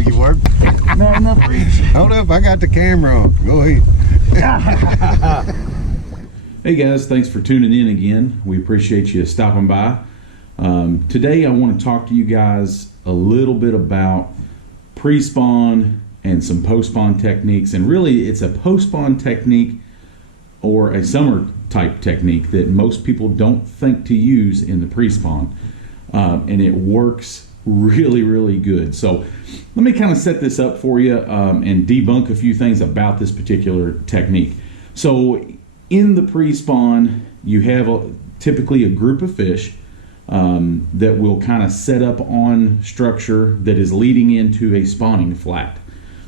There you were. Not enough reach. Hold up, I got the camera on. Go ahead. Hey guys, thanks for tuning in again. We appreciate you stopping by. Today I want to talk to you guys a little bit about pre-spawn and some post-spawn techniques. And really it's a post-spawn technique or a summer type technique that most people don't think to use in the pre-spawn. And it works really good. So let me kind of set this up for you and debunk a few things about this particular technique. So in the pre-spawn, you have typically a group of fish that will kind of set up on structure that is leading into a spawning flat.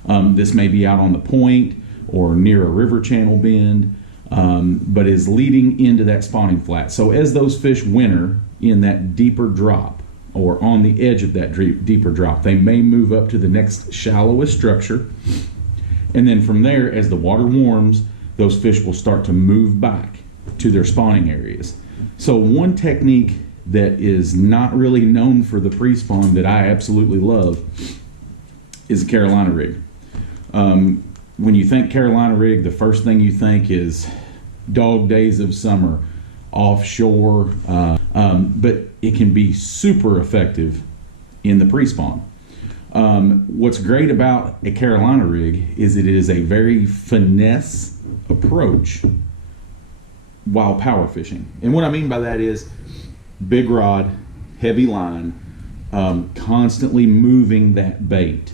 This may be out on the point or near a river channel bend, but is leading into that spawning flat. So as those fish winter in that deeper drop or on the edge of that deeper drop, they may move up to the next shallowest structure. And then from there, as the water warms, those fish will start to move back to their spawning areas. So one technique that is not really known for the pre-spawn that I absolutely love is a Carolina rig. When you think Carolina rig, the first thing you think is dog days of summer, offshore, but it can be super effective in the pre-spawn. What's great about a Carolina rig is it is a very finesse approach while power fishing. And what I mean by that is big rod, heavy line, constantly moving that bait,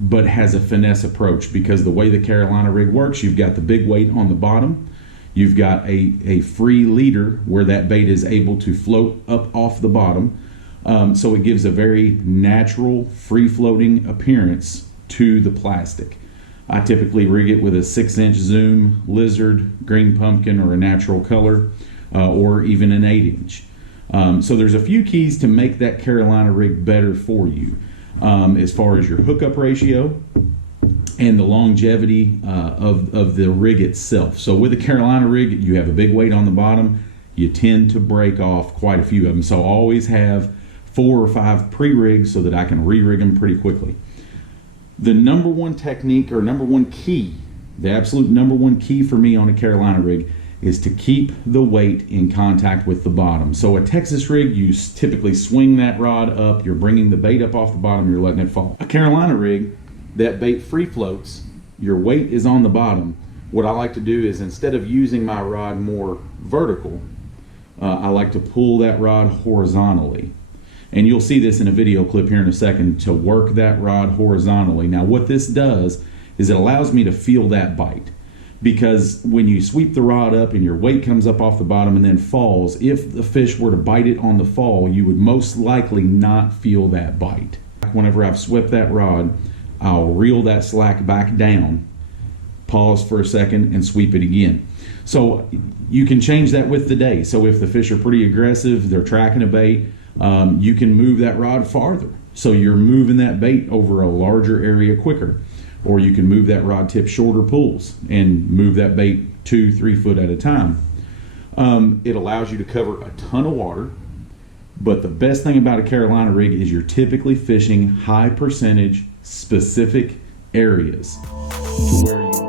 but has a finesse approach, because the way the Carolina rig works, you've got the big weight on the bottom, you've got a free leader where that bait is able to float up off the bottom. So it gives a very natural, free-floating appearance to the plastic. I typically rig it with a 6-inch zoom, lizard, green pumpkin, or a natural color, or even an 8-inch. So there's a few keys to make that Carolina rig better for you, as far as your hookup ratio and the longevity of the rig itself. So with a Carolina rig, you have a big weight on the bottom. You tend to break off quite a few of them. So always have 4 or 5 pre-rigs so that I can re-rig them pretty quickly. The number one technique, or number one key, the absolute number one key for me on a Carolina rig is to keep the weight in contact with the bottom. So a Texas rig, you typically swing that rod up, you're bringing the bait up off the bottom, you're letting it fall. A Carolina rig, that bait free floats, your weight is on the bottom. What I like to do is, instead of using my rod more vertical, I like to pull that rod horizontally. And you'll see this in a video clip here in a second, to work that rod horizontally. Now what this does is it allows me to feel that bite. Because when you sweep the rod up and your weight comes up off the bottom and then falls, if the fish were to bite it on the fall, you would most likely not feel that bite. Whenever I've swept that rod, I'll reel that slack back down, pause for a second, and sweep it again. So you can change that with the day. So if the fish are pretty aggressive, they're tracking a bait, you can move that rod farther. So you're moving that bait over a larger area quicker. Or you can move that rod tip shorter pulls and move that bait 2-3 foot at a time. It allows you to cover a ton of water, but the best thing about a Carolina rig is you're typically fishing high percentage specific areas to where you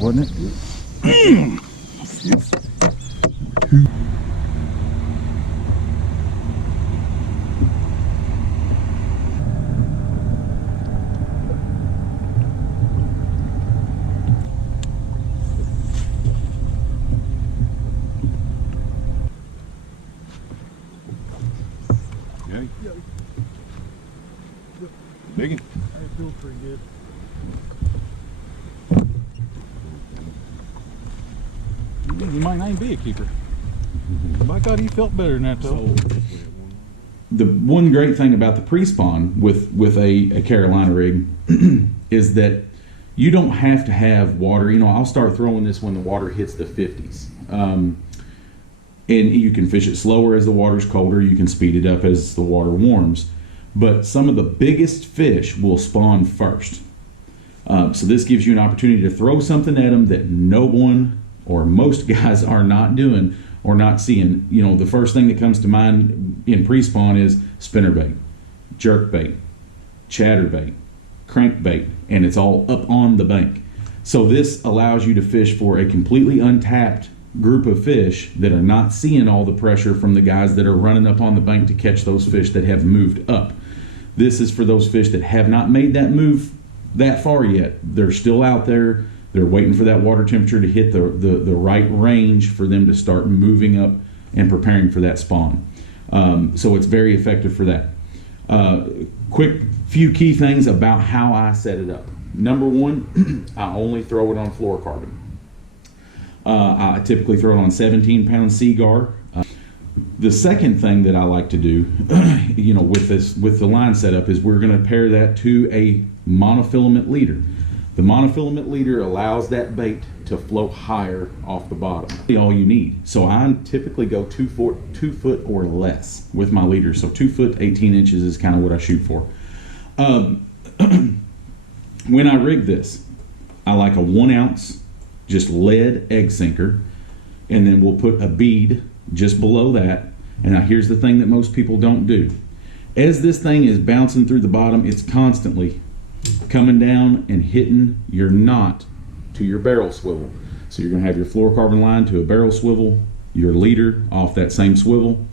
wasn't it? Biggie. I feel pretty good. He might not even be a keeper. My God, he felt better than that though. The one great thing about the pre-spawn with a Carolina rig is that you don't have to have water. You know, I'll start throwing this when the water hits the 50s. And you can fish it slower as the water's colder. You can speed it up as the water warms. But some of the biggest fish will spawn first. So this gives you an opportunity to throw something at them that no one or most guys are not doing or not seeing. You know, the first thing that comes to mind in pre-spawn is spinnerbait, jerkbait, chatterbait, crankbait, and it's all up on the bank. So this allows you to fish for a completely untapped group of fish that are not seeing all the pressure from the guys that are running up on the bank to catch those fish that have moved up. This is for those fish that have not made that move that far yet. They're still out there. They're waiting for that water temperature to hit the right range for them to start moving up and preparing for that spawn. So it's very effective for that. Quick few key things about how I set it up. Number one, I only throw it on fluorocarbon. I typically throw it on 17-pound Seagar. The second thing that I like to do, you know, with the line setup is we're going to pair that to a monofilament leader. The monofilament leader allows that bait to float higher off the bottom. All you need. So I typically go 2 foot or less with my leader. So 2 foot 18 inches is kind of what I shoot for. When I rig this, I like a 1 ounce just lead egg sinker, and then we'll put a bead just below that. And now here's the thing that most people don't do. As this thing is bouncing through the bottom, it's constantly coming down and hitting your knot to your barrel swivel. So you're going to have your fluorocarbon line to a barrel swivel, your leader off that same swivel.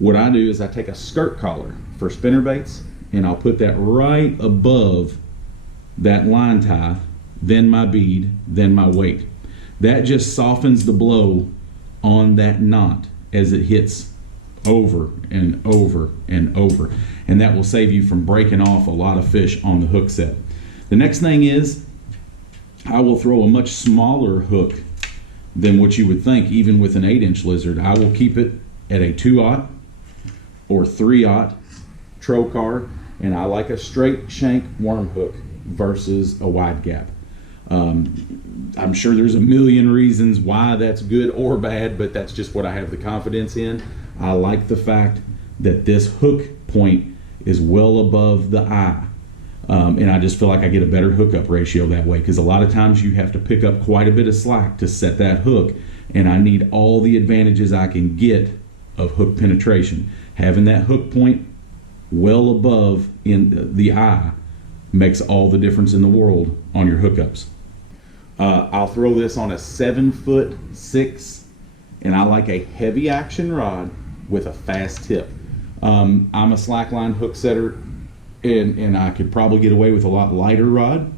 What I do is I take a skirt collar for spinnerbaits, and I'll put that right above that line tie, then my bead, then my weight. That just softens the blow on that knot as it hits over and over and over, and that will save you from breaking off a lot of fish on the hook set. The next thing is I will throw a much smaller hook than what you would think, even with an 8-inch lizard. I will keep it at a 2-aught or 3-aught trocar, and I like a straight shank worm hook versus a wide gap. I'm sure there's a million reasons why that's good or bad, but that's just what I have the confidence in. I like the fact that this hook point is well above the eye, and I just feel like I get a better hookup ratio that way, because a lot of times you have to pick up quite a bit of slack to set that hook, and I need all the advantages I can get of hook penetration. Having that hook point well above in the eye makes all the difference in the world on your hookups. I'll throw this on a 7'6", and I like a heavy action rod with a fast tip. I'm a slackline hook setter, and I could probably get away with a lot lighter rod,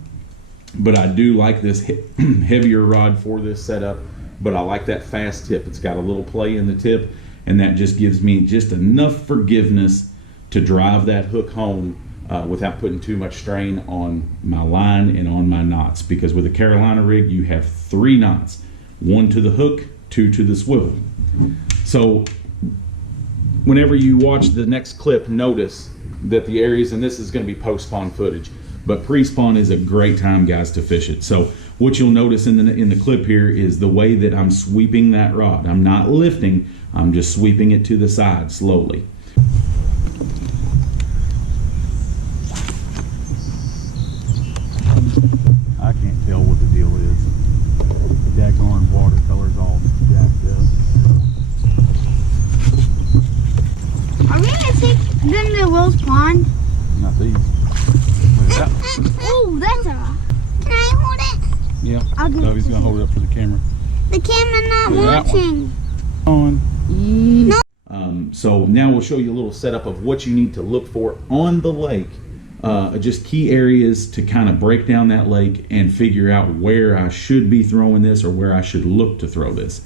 but I do like this heavier rod for this setup. But I like that fast tip. It's got a little play in the tip, and that just gives me just enough forgiveness to drive that hook home without putting too much strain on my line and on my knots. Because with a Carolina rig, you have 3 knots, 1 to the hook, 2 to the swivel. So whenever you watch the next clip, notice that the areas, and this is going to be post-spawn footage, but pre-spawn is a great time, guys, to fish it. So what you'll notice in the clip here is the way that I'm sweeping that rod. I'm not lifting, I'm just sweeping it to the side slowly. I can't tell what the deal is. The daggone watercolor's all jacked up. Are we gonna take them to Will's pond? Not these. Look at that. Oh, that's a. Can I hold it? Yeah. I'll do Dovey's it. gonna hold it up for the camera. The camera not Look at that watching. On. No. So now we'll show you a little setup of what you need to look for on the lake. Just key areas to kind of break down that lake and figure out where I should be throwing this or where I should look to throw this.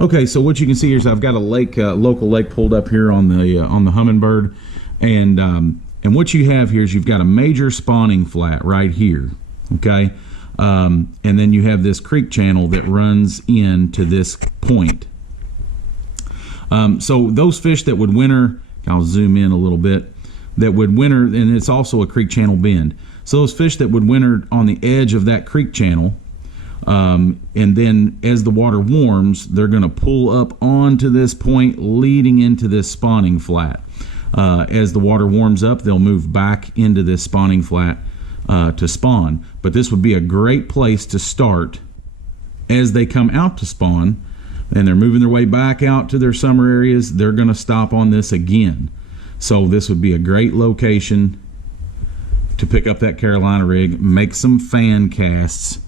Okay, so what you can see here is I've got a lake, local lake pulled up here on the Hummingbird, and what you have here is you've got a major spawning flat right here, okay, and then you have this creek channel that runs into this point. So those fish that would winter, I'll zoom in a little bit, that would winter, and it's also a creek channel bend. So those fish that would winter on the edge of that creek channel, and then as the water warms, they're going to pull up onto this point leading into this spawning flat. As the water warms up, they'll move back into this spawning flat to spawn. But this would be a great place to start as they come out to spawn, and they're moving their way back out to their summer areas. They're going to stop on this again. So this would be a great location to pick up that Carolina rig, make some fan casts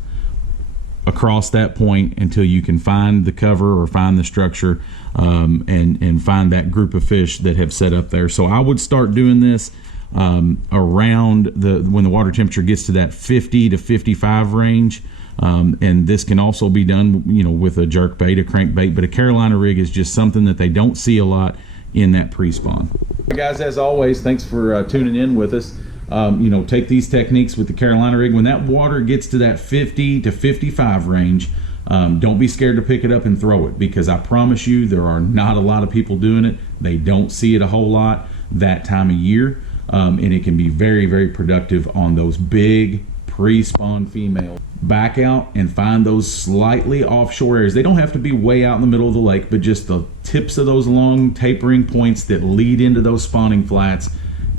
across that point until you can find the cover or find the structure, and find that group of fish that have set up there. So I would start doing this around when the water temperature gets to that 50 to 55 range. And this can also be done, with a jerk bait, a crankbait, but a Carolina rig is just something that they don't see a lot in that pre-spawn. Guys, as always, thanks for tuning in with us. Take these techniques with the Carolina rig. When that water gets to that 50 to 55 range, don't be scared to pick it up and throw it, because I promise you there are not a lot of people doing it. They don't see it a whole lot that time of year, and it can be very, very productive on those big pre-spawn females. Back out and find those slightly offshore areas. They don't have to be way out in the middle of the lake, but just the tips of those long tapering points that lead into those spawning flats,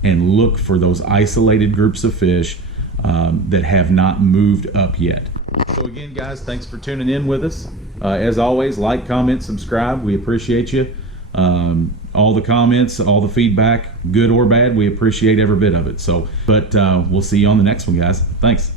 and look for those isolated groups of fish that have not moved up yet. So again, guys, thanks for tuning in with us. As always, like, comment, subscribe. We appreciate you. All the comments, all the feedback, good or bad, we appreciate every bit of it. But we'll see you on the next one, guys. Thanks.